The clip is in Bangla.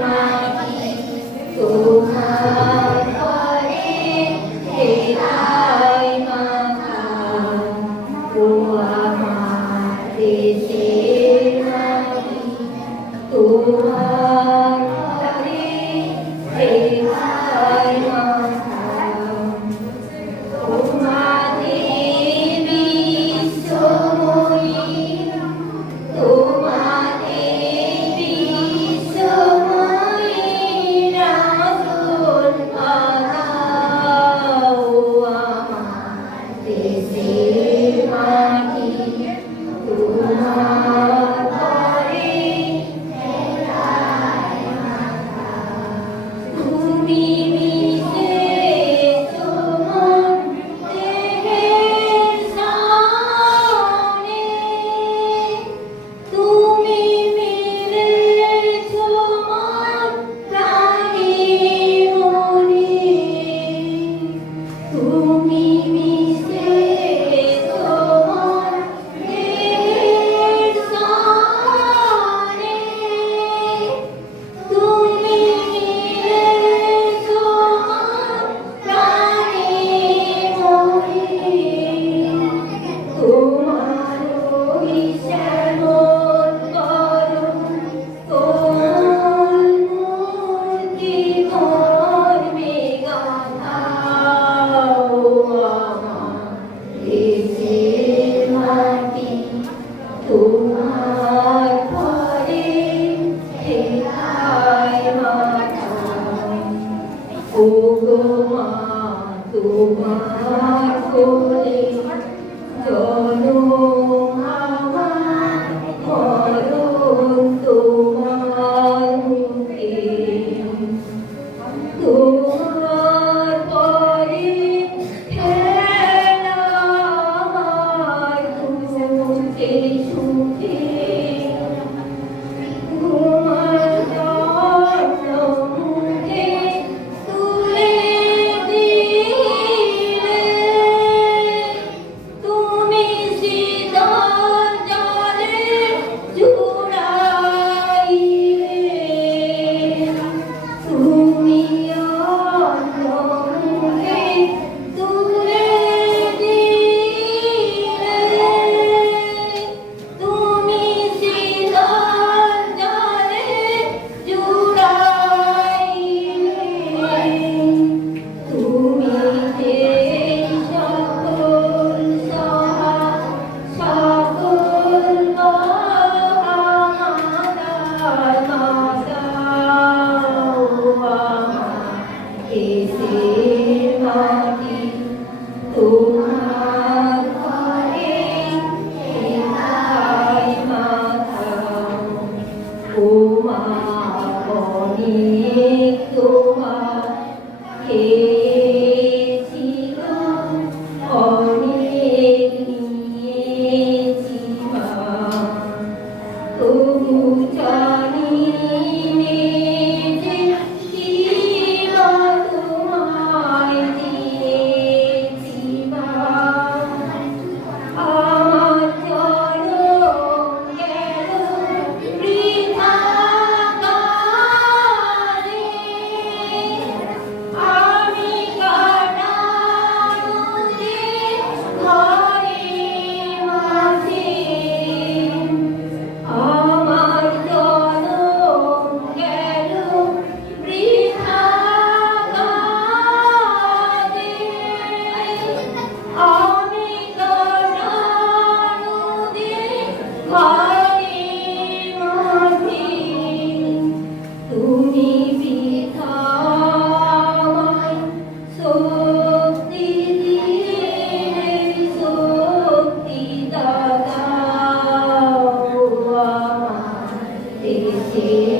মাটি তোমার ঘরে হেরাই মাথা ও আমার দেশের মাটি তোমার ঘরে হেরাই মাথা তোমাদের বিশ্বময়ী তোমাদের বিশ্বময়ী রাসূল পাঠাও আমার দেশের মাটি তোমার ঘরে হেরাই মাথা তুমি তোমার ঘরে হেরাই মাথা ও গো মা তোমার কোলে জনম আমার মরণ তোমার মুখে তোমার পরে খেলা আমার দুঃখে সুখে তোমার মুখে তুলে দিলে তুমি শীতল জলে জুড়াইলে তুমি মুখে তুলে দিলে তুমি শীতল জলে জুড়াইলে তুমি যে সকল সকল আমার দেশের মাটি তোমার ঘরে হেরাই মাথা ও মা অনেক তোমার খেয়েছিল অনেক নিয়েছি মা তবু জানি যে কি বা তোমায় দিয়েছি মা আমার জনম গেল বৃথা কালে আমি কাটা নদীর ঘরে মাঝে আমার জনম গেল বৃথা কালে আমি কাটা নদীর ঘরে মাঝে তুমি বৃথা আমায় শক্তি দিলে শক্তি দাও আমার দেশে